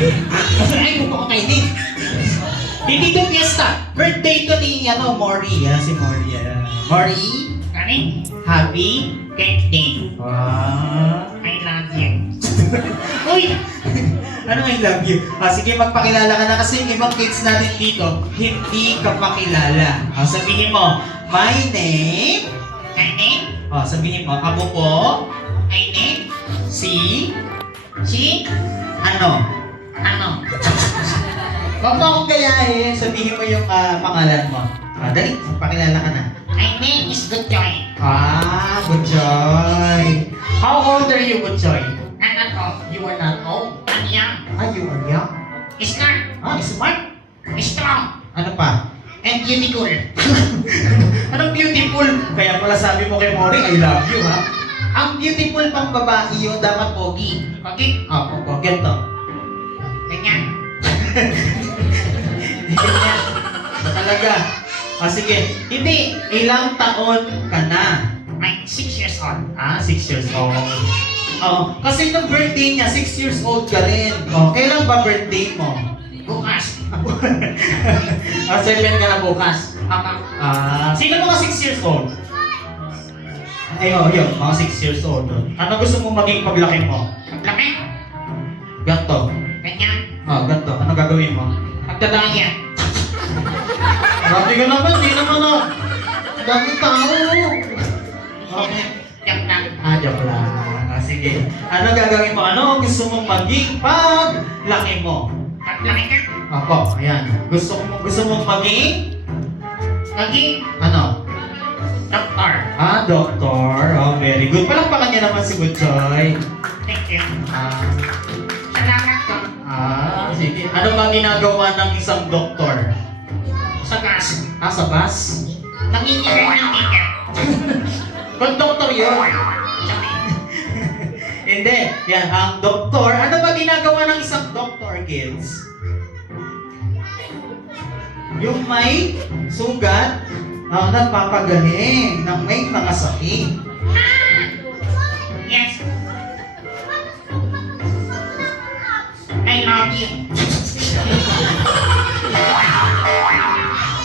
Ay, kung ako kayo din. Hindi to fiesta. Birthday to ni, Mori. Si Mori. Mori, Kani, happy. birthday. Wow. I love you. Uy! Ano I love you? Sige, magpakilala ka na kasi yung ibang kids natin dito, hindi ka pakilala. Sabihin mo, my name. My name, Sabihin mo, ako po, my name, si, si, ano? ano? Huwag mo akong gayahin. Sabihin mo yung pangalan mo. Dali, magpakilala ka na. My name is Gutjoy. Butchoy. How old are you, Butchoy? Anak ko, You are not old. I'm young, You are young. smart, Smart. strong, Ano pa? and beautiful. Anong beautiful? Kaya pala sabi mo kay Mori, I love you, ha? Ang beautiful pang babae yun, dapat pogi. Okay? Opo, ganito. Ganyan. Hindi ganyan. Talaga. Sige. Hindi. Ilang taon ka na? I'm 6 years old. 6 years old. Kasi nung birthday niya, 6 years old ka rin. Kailan ba birthday mo? Bukas. 7 ka na bukas. Sino mga 6 years old? Yun, mga 6 years old. Ano gusto mo maging paglaki mo? Maglaki. Ganto. Ganyan. Ganto. Ano gagawin mo? Magdadaya. Grabe ka naman, di naman dami tao. Okay. Yan lang. Joke lang. Sige. Ano gagawin mo? Ano gusto mong maging paglaki mo? Maglaki ka. Ako, ayan. Gusto mong maging? Maging Ano? doktor. Doktor. Very good. Palakpakan niya naman si Butchoy. Thank you. Salamat ko. Sige. Ano ba ginagawa ng isang doktor? Sa gas. Sa bus? Nangingiray ng ticket. Conductor yun. Sabi. Hindi. Yan, ang doktor. Ano ba ginagawa ng isang doktor, kids? Yung may sugat, nagpapagaling ng may mga sakit. Yes. I love you.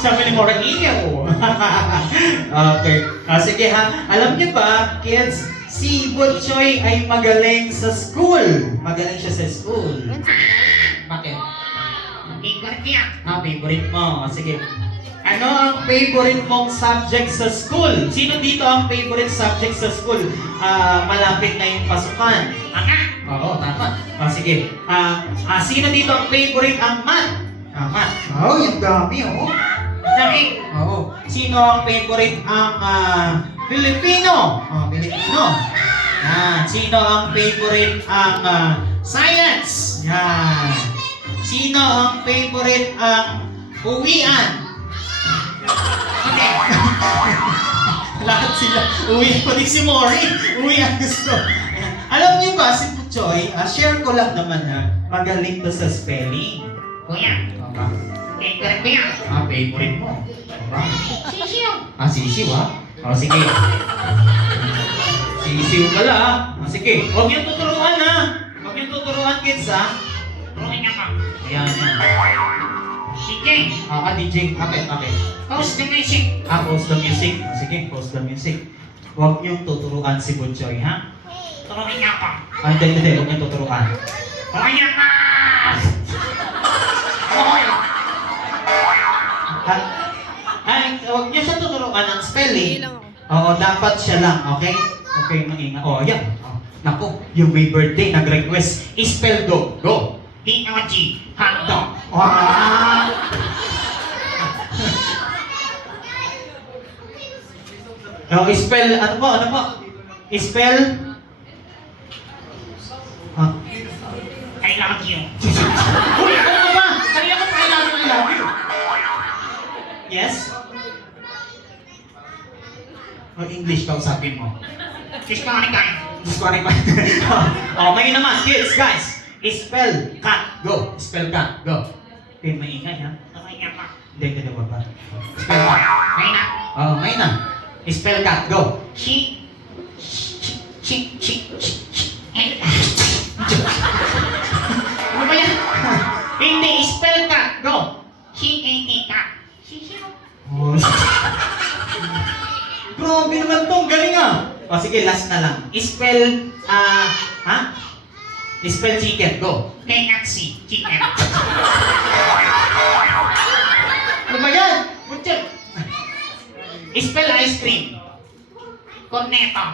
Sabi ni Mora, iyo. Okay. Sige ha. Alam niyo ba, kids, si Butchoy ay magaling sa school. Magaling siya sa school. Bakit? Favorite niya. Favorite mo. Sige. Ano ang favorite mong subject sa school? Sino dito ang favorite subject sa school? Malapit na yung pasukan. Mga. Oo, tama. Sige. Sino dito ang favorite ang math? Math. Yung dami, Dami. Sino ang favorite ang Filipino? Filipino. Sino ang favorite ang science? Yan. Sino ang favorite ang uwian? Okay. Lahat sila. Uwi pati si Mori. Uwi ang gusto. Alam niyo ba si Butchoy, share ko lang naman magaling to sa spelling. Kuya. Favorite ko yan. Favorite mo. Sisiyo. Sisiw sige. Sisiw pala sige. Huwag niyong tuturuan Huwag niyong tuturuan kids Turuan niya ka. Ayan. Sige. DJ. Okay. Post the music. Post the music. Sige, post the music. Huwag niyong tuturuan si Butchoy, ha? Turuan niya ka. Hindi. Huwag niyong tuturuan. Turuan niya ka. Huwag niyo siya tuturuan ng spelling. Dapat siya lang, okay? Okay, maingat. Yan. Naku, yung may birthday, nag-request. Spell go. Go. D-O-G. Hotdog. Spell, ano po? Spell? I love you. Uy, ano ba? Kanina ko pa I love you. Yes? English kausapin mo. Historical. Ngayon naman, kids, guys. Spell cat. Go. Spell cat. Go. Okay, maingay ha. Turuan niya ka. Hindi, dalawa ba? Spell cat. Ngayon na. Ngayon na. Spell cat. Go. She. Ano ba yan? Grabe naman to, galing ah. O sige, last na lang. Spell, Spell chicken, go. KFC. Chicken. Ano ba yan? Butcher. Spell ice cream. Cornetto.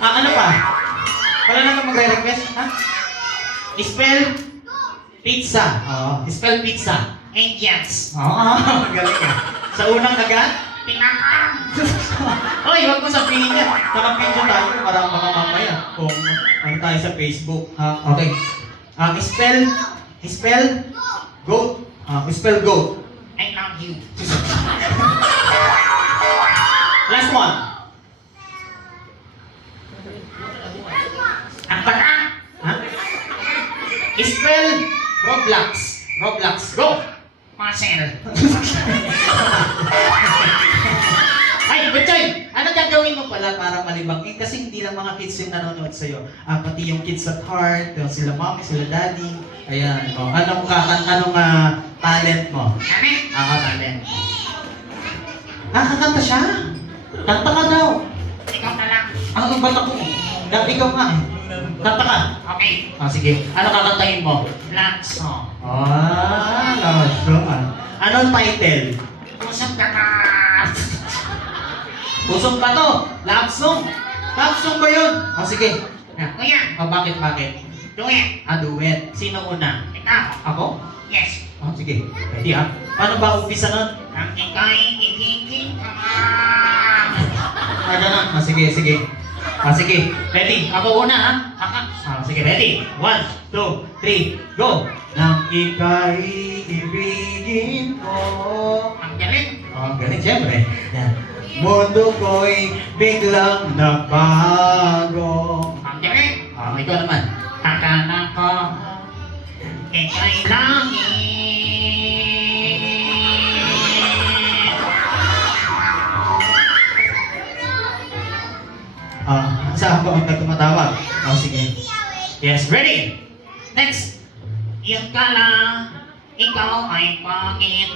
Ano pa? Wala na kang magre-request, ha? Spell pizza. Oo, spell pizza. Angels. Oo, galing ah. Sa unang agad? Pinakam. Hoy, wag mo sabihin yan. Nakapidyo tayo para baka mamaya kung ano tayo sa Facebook. Ha? Okay. Spell goat. Spell goat. I love you. Last one. Ang baka. Ha? Spell Roblox. Roblox. Go! Marcel. Ay, Butchoy! Ano gagawin mo pala para malibangin? Kasi hindi lang mga kids yung nanonood sa'yo. Pati yung kids at heart, yung sila mommy, sila daddy. Ayan. O, anong talent mo? Ano? Talent. Kakanta siya? Kanta ka daw. Ikaw na lang. Ang bata ko. Ikaw nga eh. Kanta ka. Okay. Sige. Ano kakantahin mo? Love song. Love song. Anong title? Pusok ka na. Pusong pa to. Love song. Love song ba yun? Sige. Kuya. Bakit? Duet. Duet. Sino una? Ikaw. Ako? Yes. Sige. Pwede Paano ba umpisa nun? Ang ikay igiging ka. Ganun. Sige. Sige. Ready? Ako una sige, ready? 1, 2, 3, go! Nang ika'y ibigin ko. Ang galing. Ang galing, siyempre. Yan. Mundo ko'y biglang nabago. Ang galing. Ikaw naman. Akala ko ikay langit. Saan ba ang nagtumatawag? Sige. Yes, ready? Next. Yung kala, ikaw ay pangit.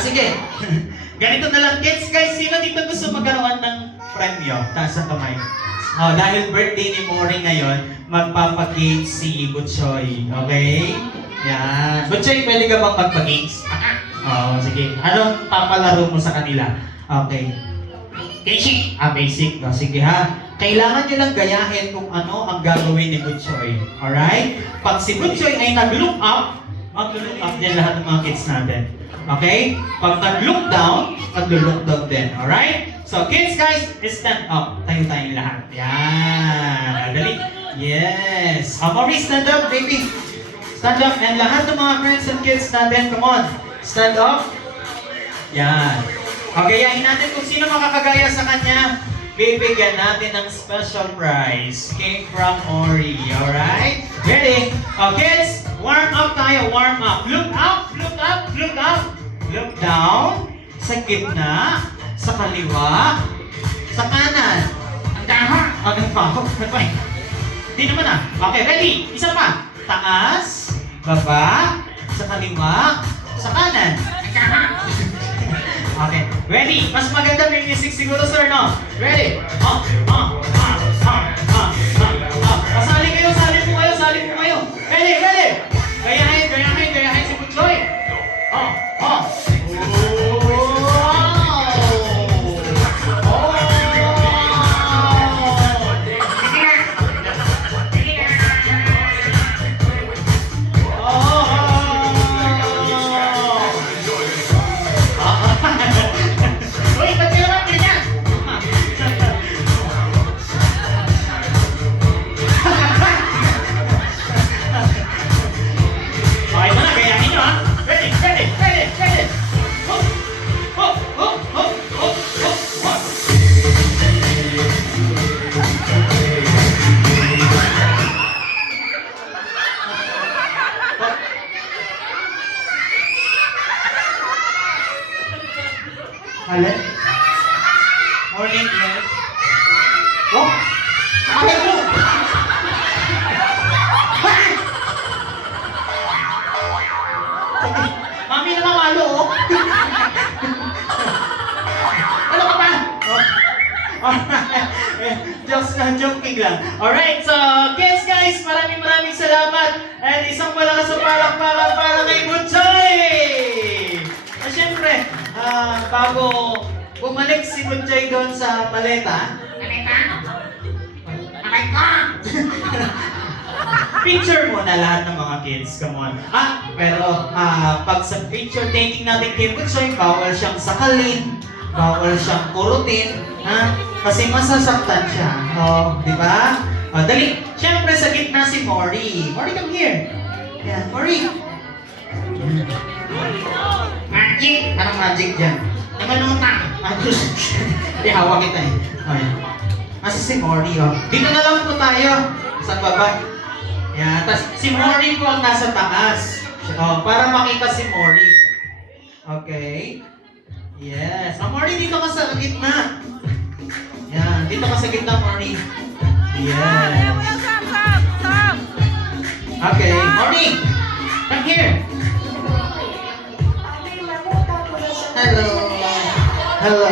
Sige. Ganito na lang, kids. Guys, sino dito gusto magkaroon ng premyo? Taas ang kamay. Dahil birthday ni Mori ngayon, magpapag-cake si Butchoy. Okay? Yan. Butchoy, pwede ka bang magpag-cakes? Sige. Anong papalaro mo sa kanila? Okay. Basic. Basic. Sige ha. Kailangan nyo lang gayahin kung ano ang gagawin ni Butchoy. Alright? Pag si Butchoy ay nag-look up, mag-look up din lahat ng mga kids natin. Okay? Pag nag-look down, mag-look down din. Alright? So, kids, guys, stand up. Tayo-tayong lahat. Yan. Dali. Yes. Maurice, stand up, baby. Stand up. And lahat ng mga friends and kids natin, come on. Stand up. Yan. Gayahin natin kung sino makakagaya sa kanya. Bibigyan natin ng special prize. Came from Ori. Alright? Ready? Kids, warm up tayo. Warm up. Look up. Look up. Look up. Look down. Sa gitna. Sa kaliwa. Sa kanan. Ang dama. Okay, pa. Hindi naman Okay, ready? Isa pa. Taas. Baba. Sa kaliwa. Sa kanan. Ang dama. Okay, ready? Mas maganda may music siguro, sir, no? Ready? Sali po kayo. Ready? Gayahin si Butchoy. Uy, ba't ka naman ganyan? Okay, ito na, gayahin nyo, ha? Ready? Alin? Morning, yes. Akay mo! Joking lang. Alright, so kids guys, maraming salamat. And isang malakas na palakpakan para kay Butchoy! At syempre, bago bumalik si Butchoy doon sa maleta, Aray ka! picture mo na lahat ng mga kids. Come on. Pero pag sa picture taking natin kay Butchoy, bawal siyang sakalin, bawal siyang kurutin, ha? Kasi masasaktan siya. Oh, di ba? Dali. Siyempre sa gitna si Mori. Mori, come here. Yan, Mori. Magic! Anong magic dyan? Namalutang! Hindi, hawak kita eh. Okay. Asa si Mori, oh. Dito na lang po tayo. Sa baba. Yan. Tapos si Mori po ang nasa taas. Oh, para makita si Mori. Okay. Yes. Mori, dito ka sa gitna. Yan. Dito ka sa gitna, Mori. Yes. Okay. Mori, come here. Hello. Hello.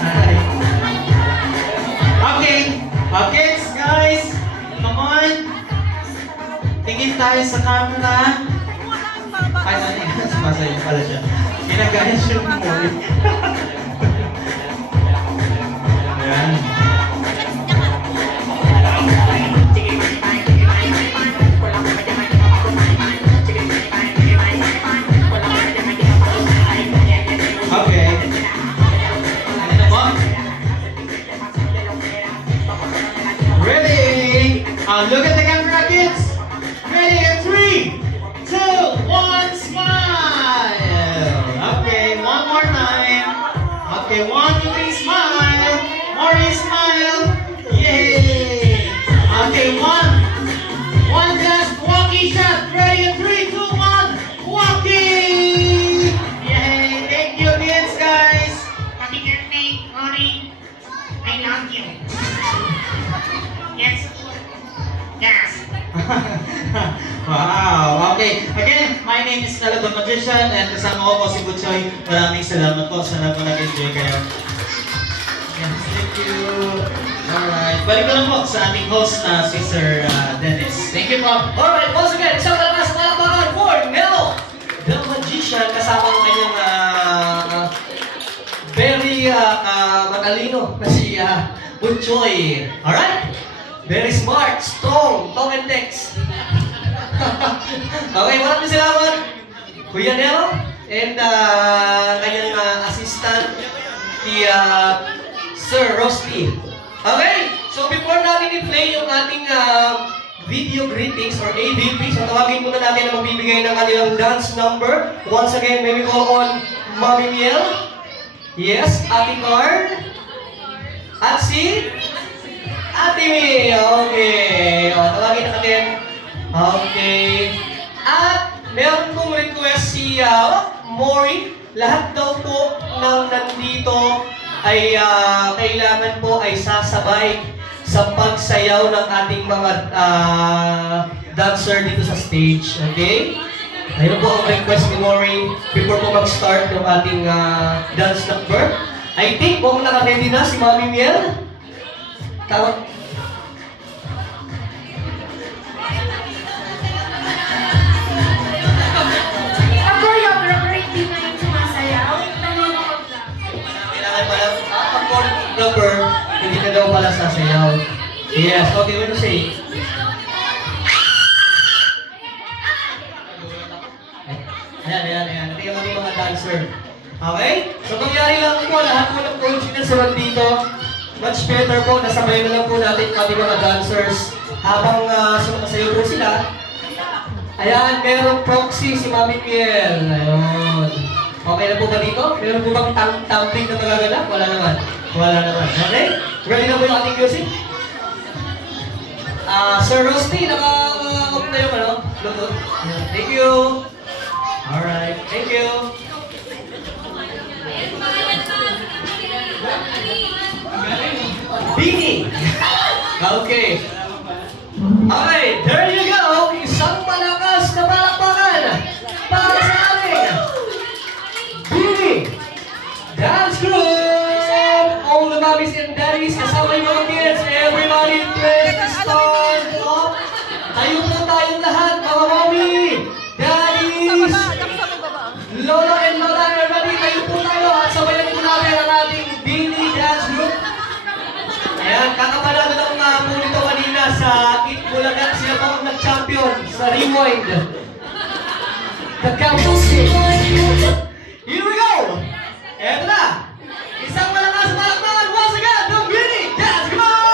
Hi. Okay. Okay, guys. Come on. Tingin tayo sa camera. Ay, ano yan? Sumasayo pala siya. Ginagaya siya ng Mori. Ayan. Okay. Ano mo? Ready? Look at the camera, kids. Ready in 3, 2, 1, smile. Okay, one more time. Okay, 1, 2, 3, smile. More smile. Yay. Okay, one last walkie shot. Ready in 3, 2, 1, walkie. Yay. Thank you, kids, guys. Happy birthday, Cory! I love you! Yes! Yes! Wow, okay. Again, my name is Nalo the Magician and kasama ko po si Butchoy. Maraming salamat po. Sana po nag-enjoy kayo. Yes, thank you. Alright, balik ko lang po sa ating host na si Sir Dennis. Thank you po. Alright, once again, isang malakas na palakpakan for Nelo the Magician kasama ang kanyang very matalino na si Butchoy. Alright? Very smart, strong, talk and text. Okay, maraming salamat Kuya Nelo and kanyang assistant si Sir Rusty. Okay, so before natin i-play yung ating video greetings or AVP, so tawagin muna natin ang magbibigay ng kanilang dance number. Once again, may we call on Mami Miel. Yes, Ate Card. At si Ate Mi. Okay, tawagin natin. Okay. At meron pong request si Mori. Lahat daw po ng nandito ay kailangan po ay sasabay sa pagsayaw ng ating mga dancer dito sa stage. Okay? Ayun po ang request ni Mori before po mag-start ng ating dance number. I think kung naka-ready na si Mami Miel. Tawag. Ako yung ready na yung sumasayaw. Nanonood lang. Kailangan pala, pag number, hindi na daw pala sasayaw. Yes, okay, what to say? Ayan. Ito yung mga dancer. Okay? So, nangyari lang po, lahat po ng coaches na dito. Much better po, nasabay na lang po natin kami mga dancers habang sumasayaw po sila. Ayan, merong proxy si Mami Piel. Ayun. Okay na po ba dito? Meron po bang tumbling na magaganap? Wala naman. Okay? Ready na po yung ating music? Sir Rusty, naka-off na yung Bluetooth. Thank you. Alright, thank you. Bini! Okay. Okay, there you go. Isang malakas na rewind. The countdown. Here we go! Eto na! Isang malakas na palakpakan once again, the Winnie Dance! Come on!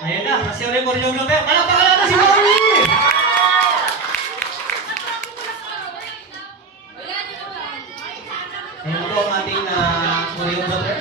Ayan na, kasi yung choreographer. Palakpakan natin si Mami! Ayan po ang ating choreographer.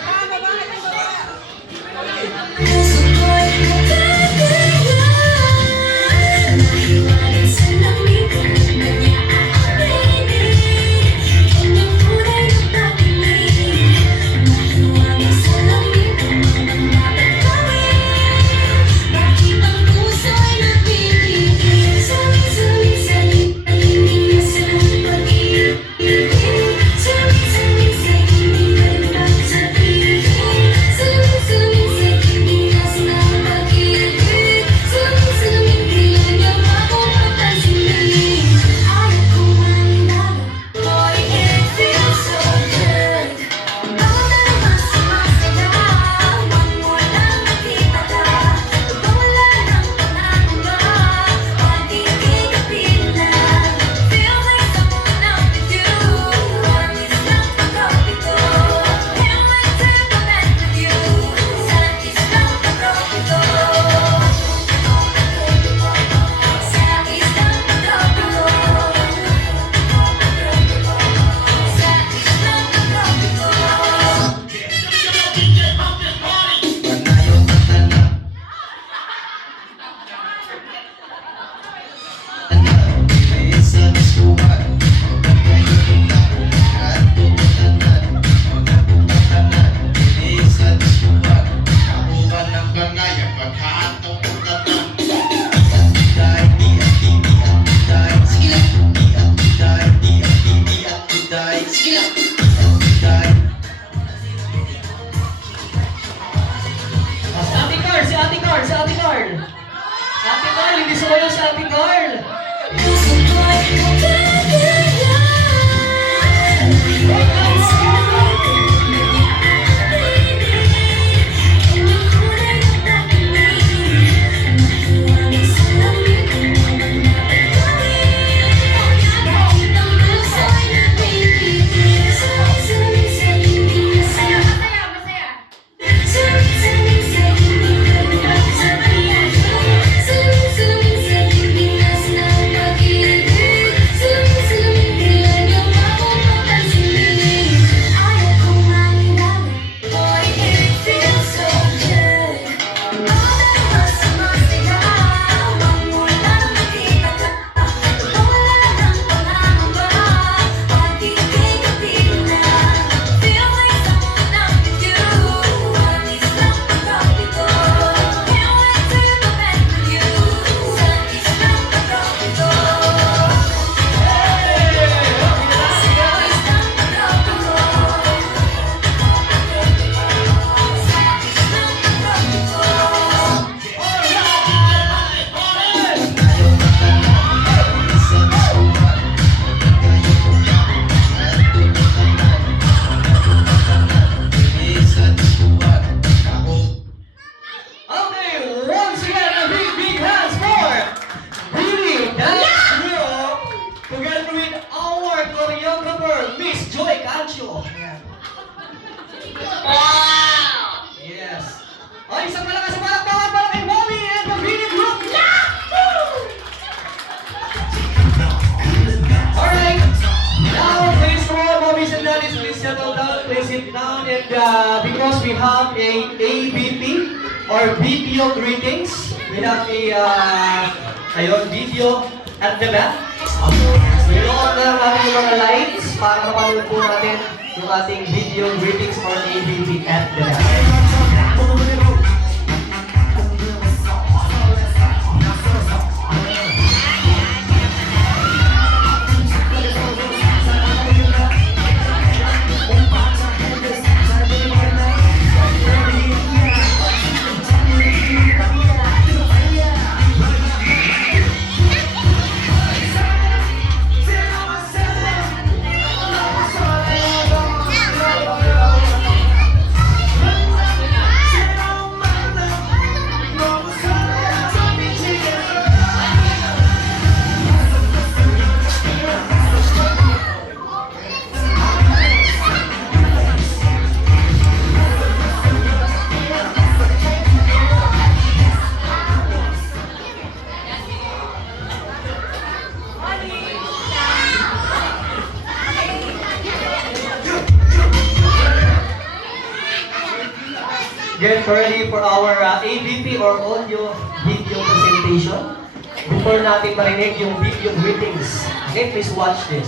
hindi sumayo sa ating Carl. Masaya, masaya. Okay, once again, a big, big hands for Beauty Dance Group together with our choreographer, Miss Joy Cancio. Wow! Yes. O, isang malakas sa palakpakan para kay Bobby and the Beauty Group. Alright, now please for all Bobbies and Daddies, please settle down, please sit down, and because we have a ABP or BPO greetings, we have a video at the back. Inoon na natin yung mga lights para mapanood po natin yung ating video greetings or ABP at the back. Get ready for our AVP or audio video presentation. Before natin marinig yung video greetings, okay, please watch this.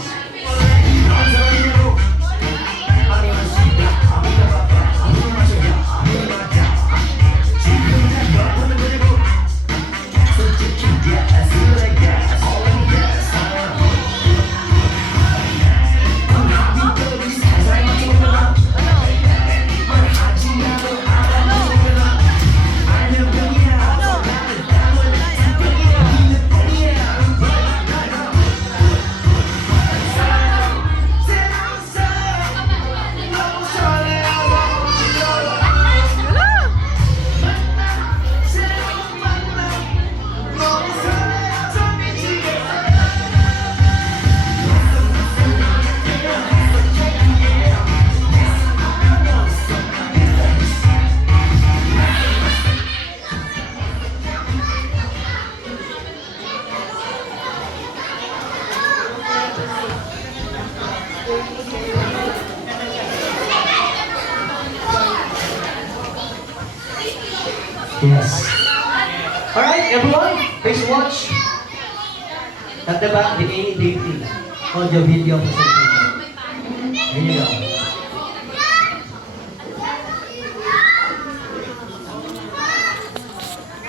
Yes. Alright, everyone, please watch at the back the ADP audio video presentation. Here you go.